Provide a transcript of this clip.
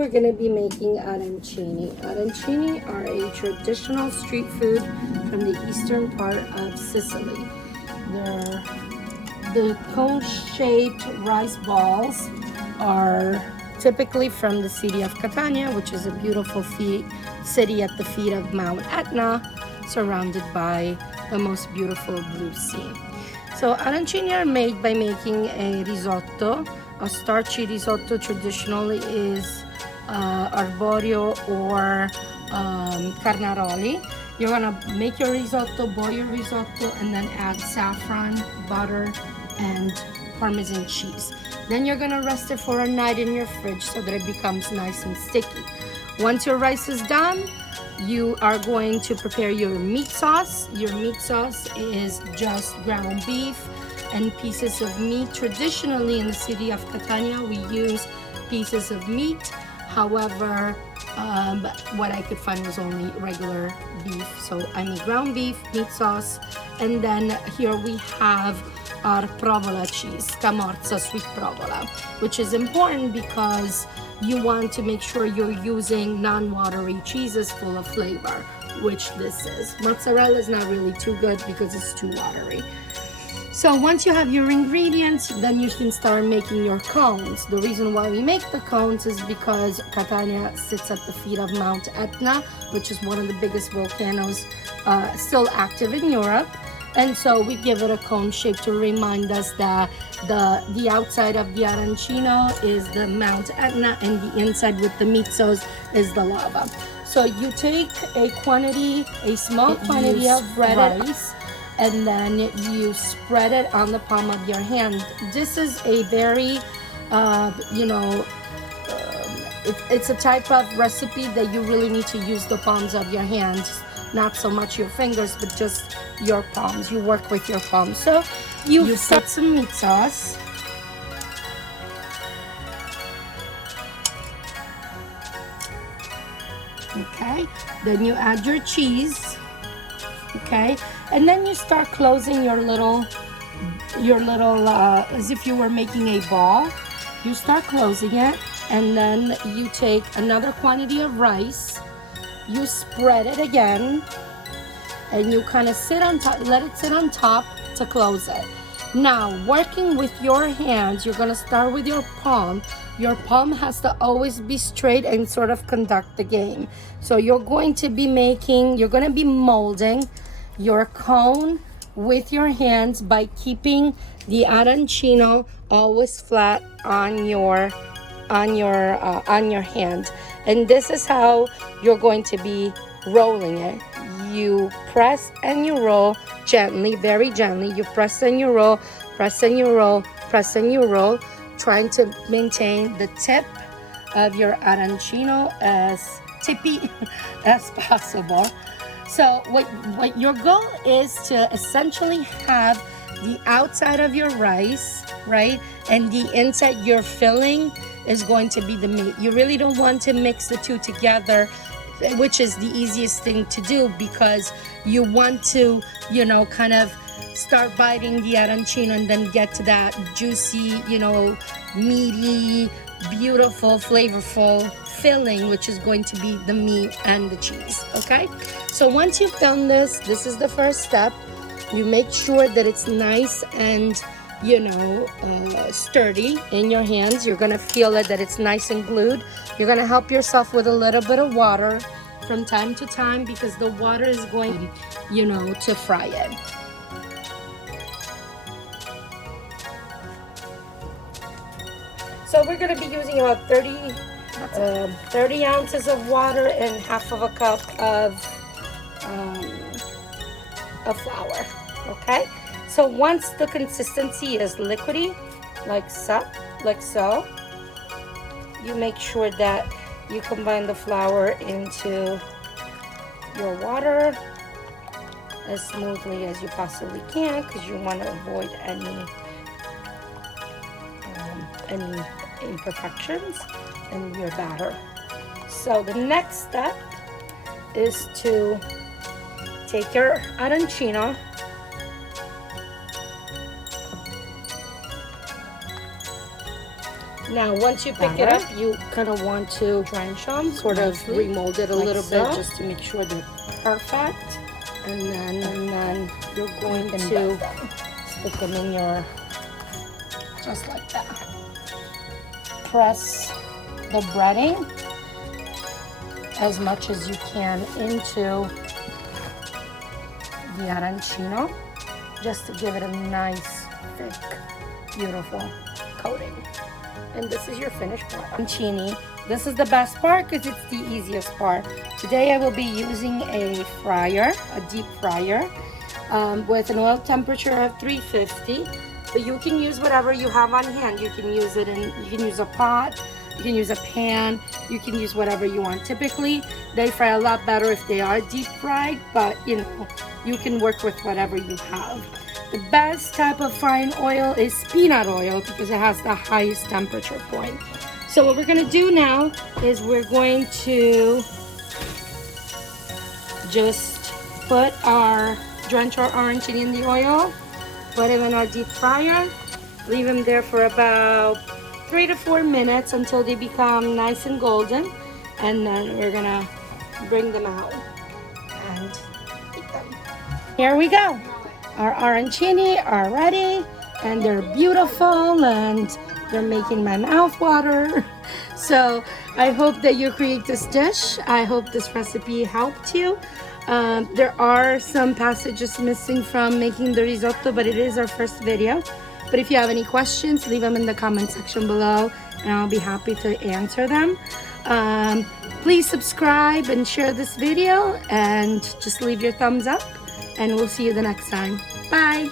we're going to be making arancini. Arancini are a traditional street food from the eastern part of Sicily. They're the cone-shaped rice balls are typically from the city of Catania, which is a beautiful city at the feet of Mount Etna, surrounded by the most beautiful blue sea. So arancini are made by making a risotto. A starchy risotto traditionally is arborio or carnaroli. You're gonna make your risotto, boil your risotto, and then add saffron, butter, and Parmesan cheese. Then you're gonna rest it for a night in your fridge so that it becomes nice and sticky. Once your rice is done, you are going to prepare your meat sauce. Your meat sauce is just ground beef and pieces of meat. Traditionally in the city of Catania, we use pieces of meat. However, what I could find was only regular beef. So I made ground beef, meat sauce, and then here we have our provola cheese, Scamorza sweet provola, which is important because you want to make sure you're using non-watery cheeses full of flavor, which this is. Mozzarella is not really too good because it's too watery. So once you have your ingredients, then you can start making your cones. The reason why we make the cones is because Catania sits at the feet of Mount Etna, which is one of the biggest volcanoes still active in Europe. And so we give it a cone shape to remind us that the outside of the arancino is the Mount Etna and the inside with the meat sauce is the lava. So you take a small quantity of breaded rice, and then you spread it on the palm of your hand. This is a very, it's a type of recipe that you really need to use the palms of your hands, not so much your fingers, but just your palms. You work with your palms. So you put some meat sauce. Okay, then you add your cheese. Okay, and then you start closing your little as if you were making a ball. You start closing it, and then you take another quantity of rice, you spread it again, and you kind of sit on top, let it sit on top to close it. Now, working with your hands, you're gonna start with your palm. Your palm has to always be straight and sort of conduct the game. So you're going to be molding your cone with your hands by keeping the arancino always flat on your hand. And this is how you're going to be rolling it. You press and you roll gently, very gently. You press and you roll, press and you roll, press and you roll, trying to maintain the tip of your arancino as tippy as possible. So what your goal is to essentially have the outside of your rice, right? And the inside, your filling is going to be the meat. You really don't want to mix the two together, which is the easiest thing to do, because you want to, kind of start biting the arancino and then get to that juicy, meaty, beautiful, flavorful filling, which is going to be the meat and the cheese. Okay, so once you've done this is the first step. You make sure that it's nice and sturdy in your hands. You're gonna feel it, that it's nice and glued. You're gonna help yourself with a little bit of water from time to time, because the water is going to fry it. So we're going to be using about 30 ounces of water and half of a cup of flour. Okay, so once the consistency is liquidy, like so, you make sure that you combine the flour into your water as smoothly as you possibly can, because you want to avoid any imperfections in your batter. So the next step is to take your arancino, Now, once you pick it up, you kind of want to drench them, sort of remold it a little bit so. just to make sure they're perfect. And then you're going to stick them in your, just like that. Press the breading as much as you can into the arancino, just to give it a nice, thick, beautiful coating. And this is your finished arancini. This is the best part because it's the easiest part. Today I will be using a fryer, a deep fryer, with an oil temperature of 350. But you can use whatever you have on hand. You can use it in, you can use a pot, you can use a pan, you can use whatever you want. Typically, they fry a lot better if they are deep fried, but you know, you can work with whatever you have. The best type of frying oil is peanut oil because it has the highest temperature point. So what we're gonna do now is we're going to just drench our arancini in the oil, put them in our deep fryer, leave them there for about 3 to 4 minutes until they become nice and golden, and then we're gonna bring them out and eat them. Here we go. Our arancini are ready, and they're beautiful, and they're making my mouth water. So I hope that you create this dish. I hope this recipe helped you. There are some passages missing from making the risotto, but it is our first video. But if you have any questions, leave them in the comment section below, and I'll be happy to answer them. Please subscribe and share this video, and just leave your thumbs up, and we'll see you the next time. Bye.